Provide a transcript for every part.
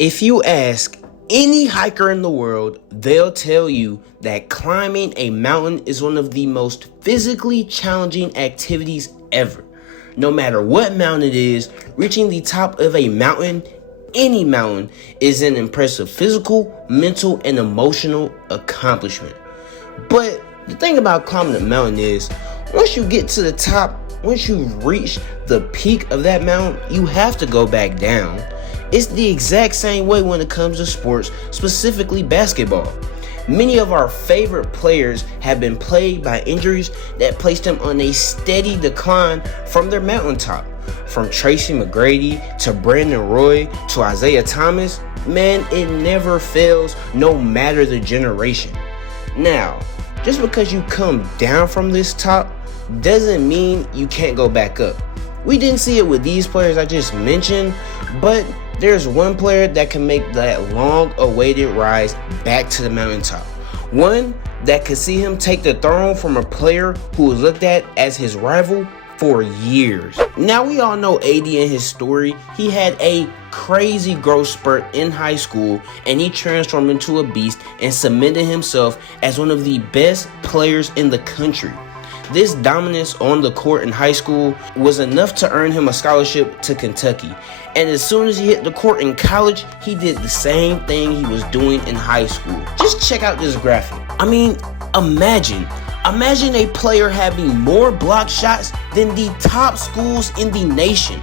If you ask any hiker in the world, they'll tell you that climbing a mountain is one of the most physically challenging activities ever. No matter what mountain it is, reaching the top of a mountain, any mountain, is an impressive physical, mental, and emotional accomplishment. But the thing about climbing a mountain is, once you get to the top, once you've reached the peak of that mountain, you have to go back down. It's the exact same way when it comes to sports, specifically basketball. Many of our favorite players have been plagued by injuries that placed them on a steady decline from their mountaintop. From Tracy McGrady to Brandon Roy to Isaiah Thomas, man, it never fails, no matter the generation. Now, just because you come down from this top doesn't mean you can't go back up. We didn't see it with these players I just mentioned, but there's one player that can make that long-awaited rise back to the mountaintop. One that could see him take the throne from a player who was looked at as his rival for years. Now, we all know AD and his story. He had a crazy growth spurt in high school, and he transformed into a beast and cemented himself as one of the best players in the country. This dominance on the court in high school was enough to earn him a scholarship to Kentucky. And as soon as he hit the court in college, he did the same thing he was doing in high school. Just check out this graphic. I mean, imagine a player having more block shots than the top schools in the nation.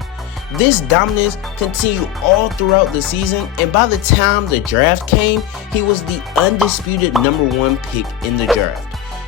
This dominance continued all throughout the season, and by the time the draft came, he was the undisputed number 1 pick in the draft.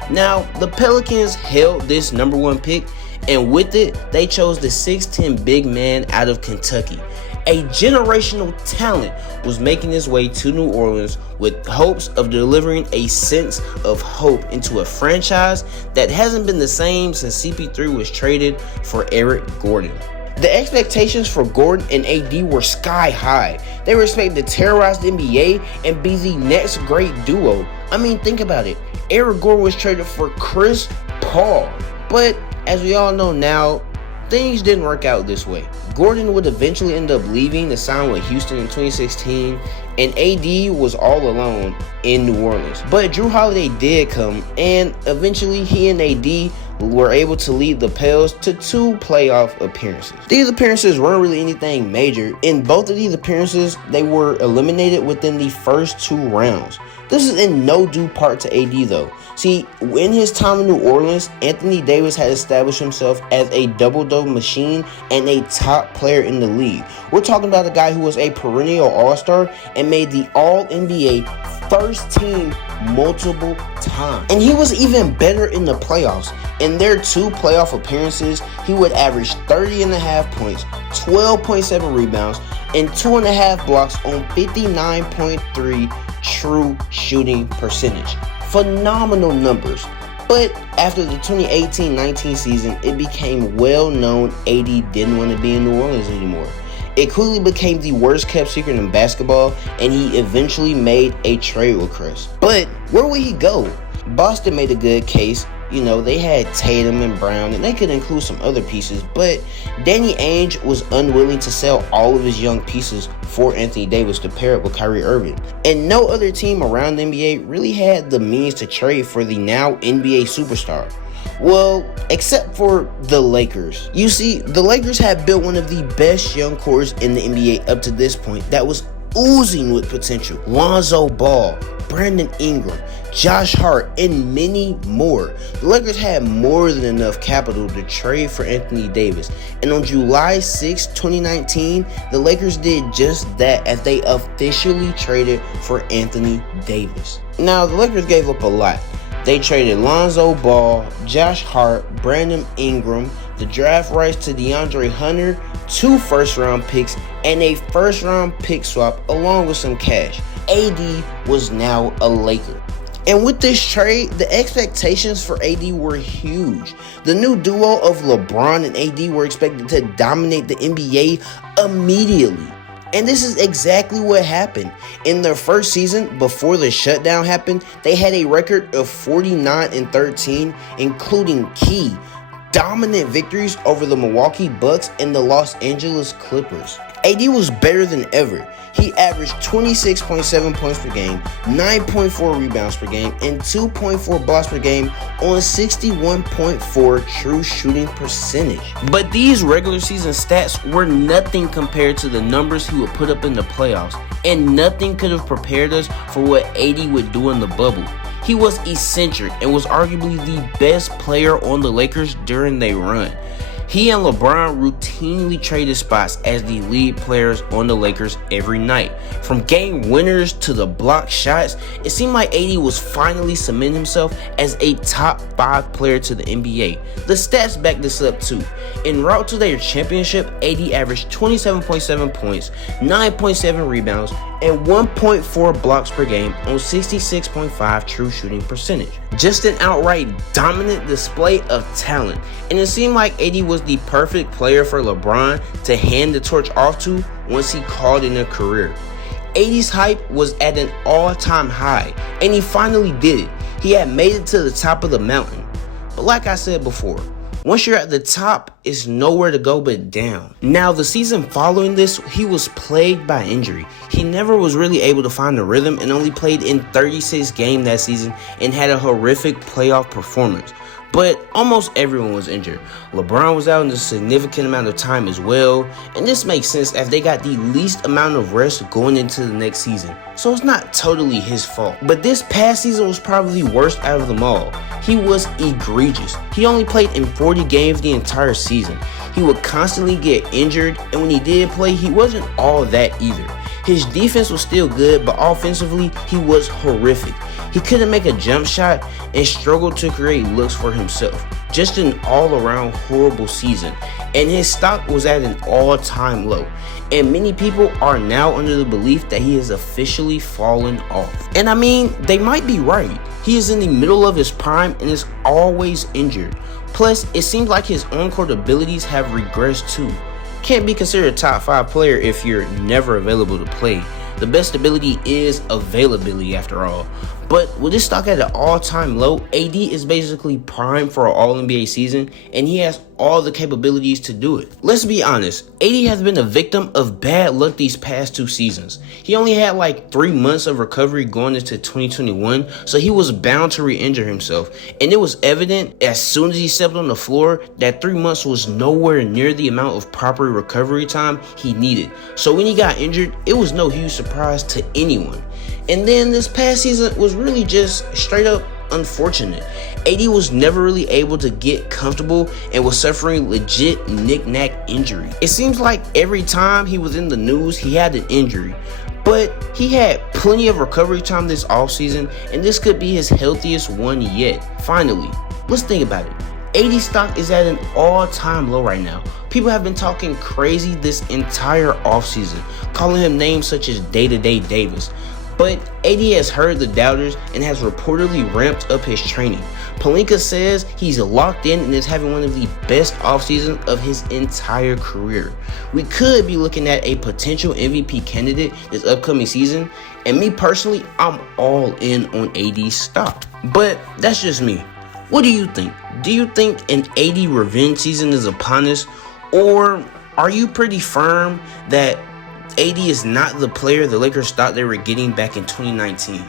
Now, the Pelicans held this number 1 pick, and with it, they chose the 6'10" big man out of Kentucky. A generational talent was making his way to New Orleans with hopes of delivering a sense of hope into a franchise that hasn't been the same since CP3 was traded for Eric Gordon. The expectations for Gordon and AD were sky high. They were expected to terrorize the NBA and be the next great duo. I mean, think about it. Eric Gordon was traded for Chris Paul. But as we all know now, things didn't work out this way. Gordon would eventually end up leaving to sign with Houston in 2016, and AD was all alone in New Orleans. But Jrue Holiday did come, and eventually he and AD were able to lead the Pels to 2 playoff appearances. These appearances weren't really anything major. In both of these appearances, they were eliminated within the first 2 rounds. This is in no due part to AD though. See, in his time in New Orleans, Anthony Davis had established himself as a double-double machine and a top player in the league. We're talking about a guy who was a perennial all-star and made the All-NBA first team multiple times. And he was even better in the playoffs. In their 2 playoff appearances, he would average 30.5 points, 12.7 rebounds, and 2.5 blocks on 59.3 true shooting percentage. Phenomenal numbers. But after the 2018-19 season, it became well known AD didn't want to be in New Orleans anymore. It quickly became the worst kept secret in basketball, and he eventually made a trade request. But where would he go? Boston made a good case. You know, they had Tatum and Brown, and they could include some other pieces, but Danny Ainge was unwilling to sell all of his young pieces for Anthony Davis to pair up with Kyrie Irving. And no other team around the NBA really had the means to trade for the now NBA superstar. Well, except for the Lakers. You see, the Lakers had built one of the best young cores in the NBA up to this point that was oozing with potential. Lonzo Ball, Brandon Ingram, Josh Hart, and many more. The Lakers had more than enough capital to trade for Anthony Davis. And on July 6, 2019, the Lakers did just that as they officially traded for Anthony Davis. Now, the Lakers gave up a lot. They traded Lonzo Ball, Josh Hart, Brandon Ingram, the draft rights to DeAndre Hunter, 2 first-round picks, and a first-round pick swap along with some cash. AD was now a Laker. And with this trade, the expectations for AD were huge. The new duo of LeBron and AD were expected to dominate the NBA immediately. And this is exactly what happened. In their first season, before the shutdown happened, they had a record of 49-13, including key dominant victories over the Milwaukee Bucks and the Los Angeles Clippers. AD was better than ever. He averaged 26.7 points per game, 9.4 rebounds per game, and 2.4 blocks per game on 61.4 true shooting percentage. But these regular season stats were nothing compared to the numbers he would put up in the playoffs, and nothing could have prepared us for what AD would do in the bubble. He was eccentric and was arguably the best player on the Lakers during their run. He and LeBron routinely traded spots as the lead players on the Lakers every night. From game winners to the block shots, it seemed like AD was finally cementing himself as a top 5 player to the NBA. The stats back this up too. En route to their championship, AD averaged 27.7 points, 9.7 rebounds, and 1.4 blocks per game on 66.5 true shooting percentage. Just an outright dominant display of talent, and it seemed like AD was the perfect player for LeBron to hand the torch off to once he called in a career. AD's hype was at an all-time high, and he finally did it. He had made it to the top of the mountain. But like I said before, once you're at the top, it's nowhere to go but down. Now, the season following this, he was plagued by injury. He never was really able to find a rhythm and only played in 36 games that season and had a horrific playoff performance. But almost everyone was injured. LeBron was out in a significant amount of time as well, and this makes sense as they got the least amount of rest going into the next season. So it's not totally his fault. But this past season was probably the worst out of them all. He was egregious. He only played in 40 games the entire season. He would constantly get injured, and when he did play, he wasn't all that either. His defense was still good, but offensively, he was horrific. He couldn't make a jump shot and struggled to create looks for himself. Just an all-around horrible season, and his stock was at an all-time low. And many people are now under the belief that he has officially fallen off. And I mean, they might be right. He is in the middle of his prime and is always injured. Plus, it seems like his on-court abilities have regressed too. Can't be considered a top 5 player if you're never available to play. The best ability is availability after all. But with his stock at an all-time low, AD is basically primed for an All-NBA season, and he has all the capabilities to do it. Let's be honest, AD has been a victim of bad luck these past 2 seasons. He only had like 3 months of recovery going into 2021, so he was bound to re-injure himself. And it was evident as soon as he stepped on the floor that 3 months was nowhere near the amount of proper recovery time he needed. So when he got injured, it was no huge surprise to anyone. And then this past season was really just straight up unfortunate. AD was never really able to get comfortable and was suffering legit knick-knack injury. It seems like every time he was in the news, he had an injury. But he had plenty of recovery time this offseason, and this could be his healthiest one yet. Finally, let's think about it. AD stock is at an all-time low right now. People have been talking crazy this entire offseason, calling him names such as Day-to-Day Davis. But AD has heard the doubters and has reportedly ramped up his training. Pelinka says he's locked in and is having one of the best offseasons of his entire career. We could be looking at a potential MVP candidate this upcoming season, and me personally, I'm all in on AD's stock. But that's just me. What do you think? Do you think an AD revenge season is upon us, or are you pretty firm that AD is not the player the Lakers thought they were getting back in 2019?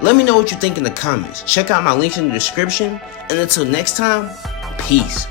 Let me know what you think in the comments. Check out my links in the description, and until next time, peace.